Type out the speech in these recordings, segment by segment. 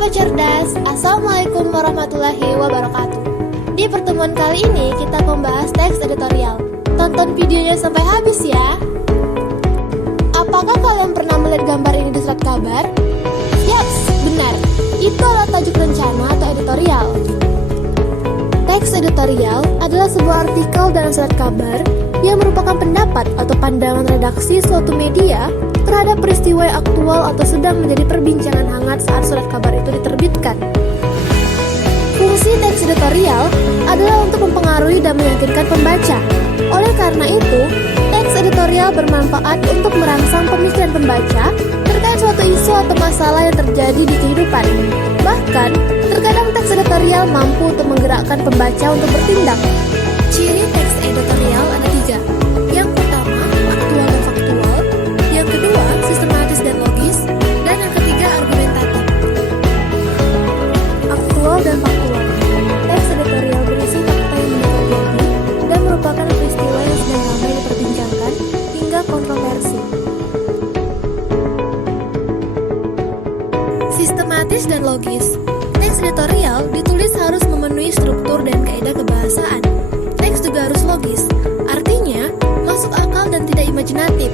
Sahabat cerdas, Assalamualaikum warahmatullahi wabarakatuh. Di pertemuan kali ini kita membahas teks editorial. Tonton videonya sampai habis ya. Apakah kalian pernah melihat gambar ini di surat kabar? Yaps, benar. Itu adalah tajuk rencana atau editorial. Teks editorial adalah sebuah artikel dalam surat kabar yang merupakan pendapat atau pandangan redaksi suatu media terhadap peristiwa yang aktual atau sedang menjadi perbincangan hangat saat surat kabar itu diterbitkan. Fungsi teks editorial adalah untuk mempengaruhi dan meyakinkan pembaca. Oleh karena itu, teks editorial bermanfaat untuk merangsang pemikiran pembaca terkait suatu isu atau masalah yang terjadi di kehidupan. Bahkan, terkadang teks editorial mampu untuk menggerakkan pembaca untuk bertindak. Ciri teks editorial ada 3. Yang pertama, aktual dan faktual. Yang kedua, sistematis dan logis. Dan yang ketiga, argumentatif. Aktual dan faktual. Teks editorial berisi fakta yang benar terjadi dan merupakan peristiwa yang sedang ramai diperbincangkan hingga kontroversi. Sistematis dan logis. Teks editorial ditulis harus memenuhi struktur dan kaidah kebahasaan. Teks juga harus logis, artinya masuk akal dan tidak imajinatif.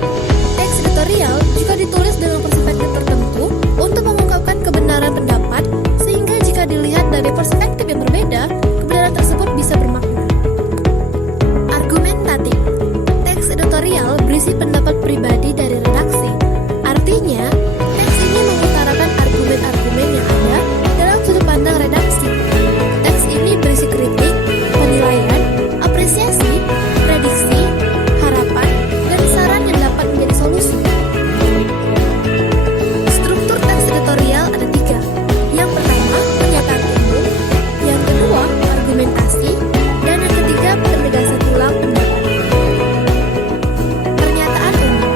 Teks editorial juga ditulis dengan perspektif tertentu untuk mengungkapkan kebenaran pendapat, sehingga jika dilihat dari perspektif yang berbeda, kebenaran tersebut bisa bermakna. Argumentatif. Teks editorial berisi pendapat pribadi dari redaksi. Artinya, teks ini mengutarakan argumen-argumen yang ada dalam sudut pandang redaksi. Teks ini berisi kritik, penilaian, apresiasi, prediksi, harapan, dan saran yang dapat menjadi solusi. Struktur teks editorial ada 3. Yang pertama, pernyataan umum. Yang kedua, argumentasi. Dan yang ketiga, penegasan ulang pendapat. Pernyataan umum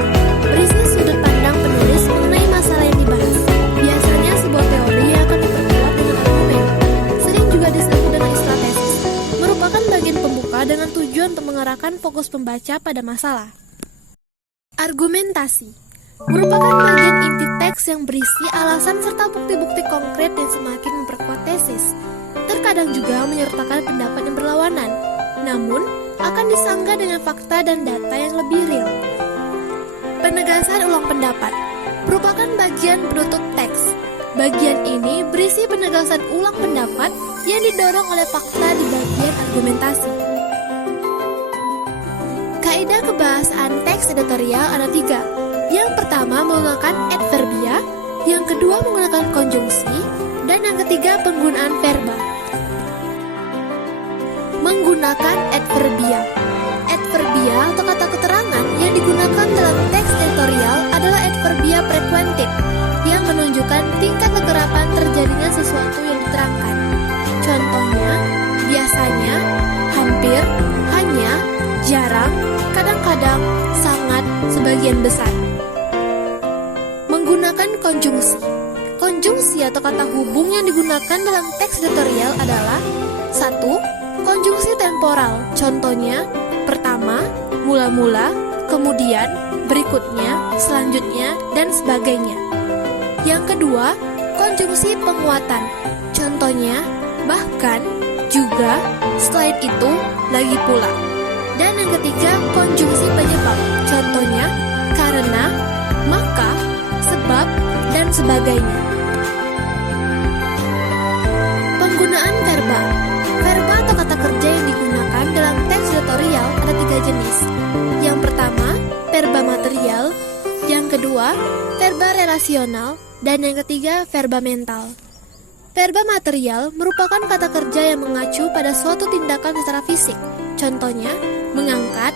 berisi sudut pandang penulis mengenai masalah yang dibahas. Biasanya sebuah teori yang akan diperkuat dengan argumen. Sering juga disebut dengan istilah tesis. Merupakan bagian pembuka dengan tujuan untuk mengarahkan fokus pembaca pada masalah. Argumentasi merupakan bagian inti teks yang berisi alasan serta bukti-bukti konkret yang semakin memperkuat tesis. Terkadang juga menyertakan pendapat yang berlawanan, namun akan disanggah dengan fakta dan data yang lebih real. Penegasan ulang pendapat merupakan bagian penutup teks. Bagian ini berisi penegasan ulang pendapat yang didorong oleh fakta di bagian argumentasi. Kaidah kebahasaan teks editorial ada 3. Yang pertama menggunakan adverbia, yang kedua menggunakan konjungsi, dan yang ketiga penggunaan verba. Menggunakan adverbia. Adverbia atau kata keterangan yang digunakan dalam teks editorial adalah adverbia frekuentif yang menunjukkan tingkat kekerapan terjadinya sesuatu yang diterangkan. Contohnya, biasanya, hampir, hanya, jarang, kadang-kadang, sangat, sebagian besar. Menggunakan konjungsi. Konjungsi atau kata hubung yang digunakan dalam teks editorial adalah 1. Konjungsi temporal. Contohnya, pertama, mula-mula, kemudian, berikutnya, selanjutnya, dan sebagainya. Yang kedua, konjungsi penguatan. Contohnya, bahkan, juga, selain itu, lagi pula. Dan yang ketiga, konjungsi penyebab. Contohnya, karena, maka, sebab, dan sebagainya. Penggunaan verba. Verba atau kata kerja yang digunakan dalam teks editorial ada 3 jenis. Yang pertama, verba material. Yang kedua, verba relasional. Dan yang ketiga, verba mental. Verba material merupakan kata kerja yang mengacu pada suatu tindakan secara fisik. Contohnya, mengangkat,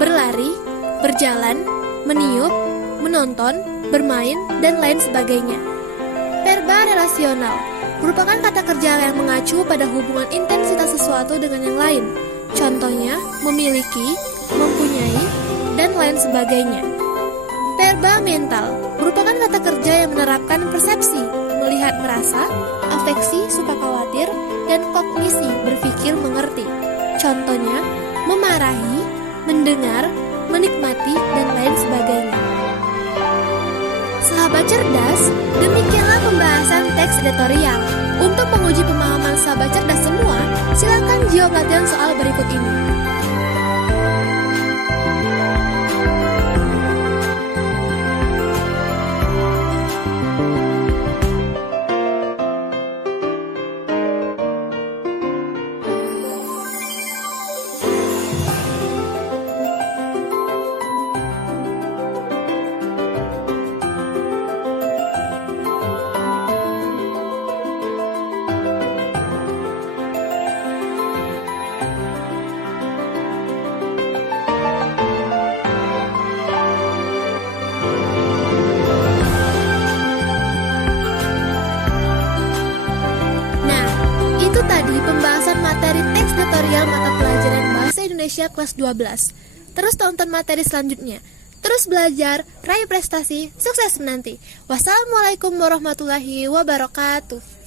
berlari, berjalan, meniup, menonton, bermain, dan lain sebagainya. Verba relasional merupakan kata kerja yang mengacu pada hubungan intensitas sesuatu dengan yang lain. Contohnya, memiliki, mempunyai, dan lain sebagainya. Verba mental merupakan kata kerja yang menerapkan persepsi, melihat merasa, afeksi suka khawatir, dan kognisi berpikir mengerti. Contohnya, memarahi, mendengar, menikmati, dan lain sebagainya. Sahabat cerdas, demikianlah pembahasan pembahasan teks editorial. Untuk menguji pemahaman sahabat cerdas semua, silakan jawab latihan soal berikut ini. Itu tadi pembahasan materi teks tutorial mata pelajaran Bahasa Indonesia kelas 12. Terus tonton materi selanjutnya. Terus belajar, raih prestasi, sukses menanti. Wassalamualaikum warahmatullahi wabarakatuh.